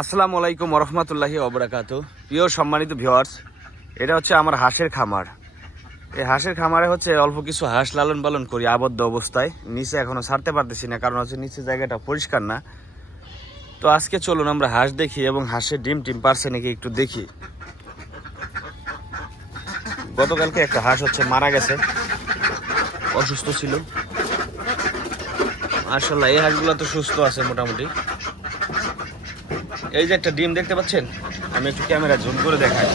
আসসালামু আলাইকুম রহমতুল্লাহি অবরাকাত প্রিয় সম্মানিত ভিওয়ার্স এটা হচ্ছে আমার হাঁসের খামার। এই হাঁসের খামারে হচ্ছে অল্প কিছু হাঁস লালন পালন করি, আবদ্ধ অবস্থায়। নিচে এখনও ছাড়তে পারতেছি না, কারণ হচ্ছে নিচে জায়গাটা পরিষ্কার না। তো আজকে চলুন আমরা হাঁস দেখি এবং হাঁসের ডিম টিম পারছে নাকি একটু দেখি। গতকালকে একটা হাঁস হচ্ছে মারা গেছে, অসুস্থ ছিল। মার্শাল্লাহ এই হাঁসগুলো তো সুস্থ আছে মোটামুটি। এই যে একটা ডিম দেখতে পাচ্ছেন? আমি একটু ক্যামেরা জুম করে দেখাই।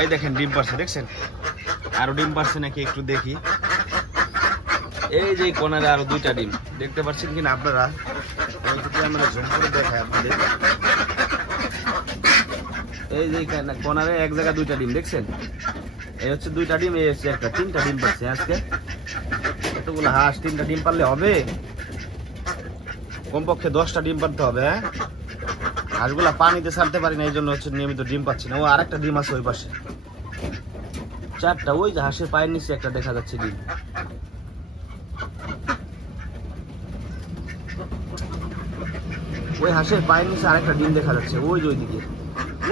এই দেখেন, ডিম পারছে দেখছেন? আরও ডিম পারছে নাকি একটু দেখি। এই যে কোনারে আরও দুইটা ডিম। দেখতে পাচ্ছেন কিনা আপনারা? ক্যামেরা জুম করে দেখাই আপনাদের। এই যে কোনারে এক জায়গায় দুইটা ডিম, দেখছেন? এই হচ্ছে দুইটা ডিম, এই হচ্ছে একটা, তিনটা ডিম পাচ্ছে আজকে। এতগুলো হাঁস, তিনটা ডিম পারলে হবে? কমপক্ষে দশটা ডিম পারতে হবে হ্যাঁ? হাঁসগুলা পানিতে ছাড়তে পারি না, এই জন্য হচ্ছে নিয়মিত ডিম পাচ্ছি না। ও আরেকটা ডিম আছে ওই পাশে। চারটা, ওই যে হাঁসের পায়ের নিচে একটা দেখা যাচ্ছে ডিম। ওই হাঁসের পায়ের নিচে আরেকটা ডিম দেখা যাচ্ছে, ওই যে ওইদিকে।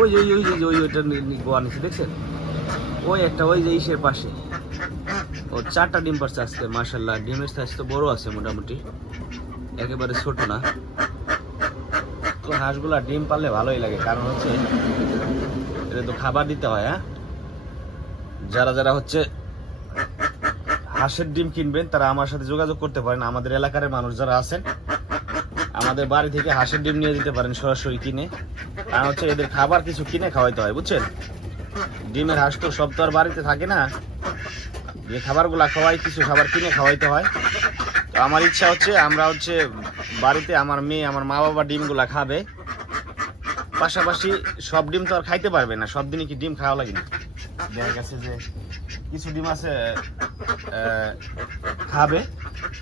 ওই যে ওই যে, ওই ওইটা গোয়া নিচে, দেখছেন? ওই একটা, ওই যে ইসের পাশে। ও, চারটা ডিম পারছে আজকে মার্শাল্লাহ ডিমের সাইজ তো বড় আছে মোটামুটি। একেবারে ছোট না। তো হাঁসগুলা ডিম পারলে ভালোই লাগে, কারণ হচ্ছে এটা তো খাবার দিতে হয় হ্যাঁ? যারা যারা হচ্ছে হাঁসের ডিম কিনবেন, তারা আমার সাথে যোগাযোগ করতে পারেন। আমাদের এলাকার মানুষ যারা আছেন, আমাদের বাড়ি থেকে হাঁসের ডিম নিয়ে দিতে পারেন সরাসরি কিনে। কারণ হচ্ছে এদের খাবার কিছু কিনে খাওয়াইতে হয়, বুঝছেন? ডিমের হাঁস তো সব তো আর বাড়িতে থাকে না। যে খাবারগুলা খাওয়াই, কিছু খাবার কিনে খাওয়াইতে হয়। তো আমার ইচ্ছা হচ্ছে আমরা হচ্ছে বাড়িতে আমার মেয়ে, আমার মা বাবা ডিমগুলা খাবে। পাশাপাশি সব ডিম তো আর খাইতে পারবে না, সব দিনই কি ডিম খাওয়া লাগে না? দেখা গেছে যে কিছু ডিম আছে খাবে,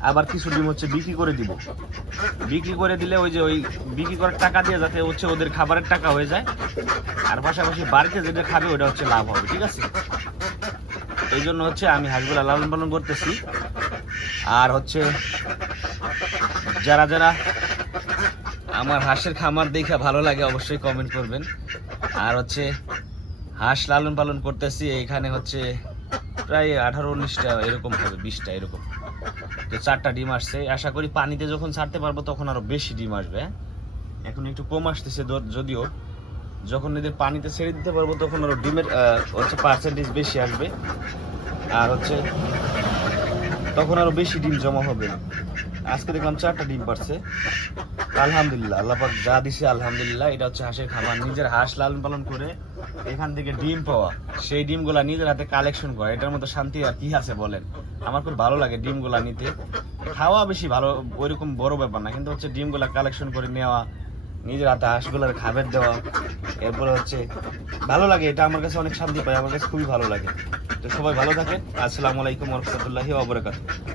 আবার কিছু ডিম হচ্ছে বিক্রি করে দিব। বিক্রি করে দিলে ওই যে ওই বিক্রি করার টাকা দিয়ে যাতে হচ্ছে ওদের খাবারের টাকা হয়ে যায়। আর পাশাপাশি বাড়িতে যেটা খাবে, ওটা হচ্ছে লাভ হবে, ঠিক আছে? এই জন্য হচ্ছে আমি হাঁসগুলা লালন পালন করতেছি। আর হচ্ছে যারা যারা আমার হাঁসের খামার দেখে ভালো লাগে অবশ্যই কমেন্ট করবেন। আর হচ্ছে হাঁস লালন পালন করতেছি, এখানে হচ্ছে প্রায় আঠারো উনিশটা, এরকম হবে, বিশটা, এরকম। তো চারটা ডিম আসছে। আশা করি পানিতে যখন ছাড়তে পারব তখন আরও বেশি ডিম আসবে? এখন একটু কম আসতেছে যদিও। যখন এদের পানিতে ছেড়ে দিতে পারব তখন আরও ডিমের হচ্ছে পার্সেন্টেজ বেশি আসবে। আর হচ্ছে তখন আরও বেশি ডিম জমা হবে। আজকে দেখলাম চারটা ডিম পারছে। আলহামদুলিল্লাহ, আল্লাহ যা দিছে, আলহামদুলিল্লাহ। এটা হচ্ছে হাঁসের খাবার নিজের হাঁস লালন পালন করে এখান থেকে ডিম পাওয়া। সেই ডিমগুলা নিজের হাতে কালেকশন করা। এটার মতো শান্তি আর কি আছে বলেন? আমার খুব ভালো লাগে ডিমগুলা নিতে। খাওয়া বেশি ভালো, ওইরকম বড় ব্যাপার না। কিন্তু হচ্ছে ডিমগুলা কালেকশন করে নেওয়া, নিজের হাতে হাঁসগুলার খাবার দেওয়া, এরপরে হচ্ছে ভালো লাগে। এটা আমার কাছে অনেক শান্তি পায়। আমার কাছে খুবই ভালো লাগে। তো সবাই ভালো থাকেন। আসসালামু আলাইকুম রহমতুল্লাহি ওবরাকাতুহু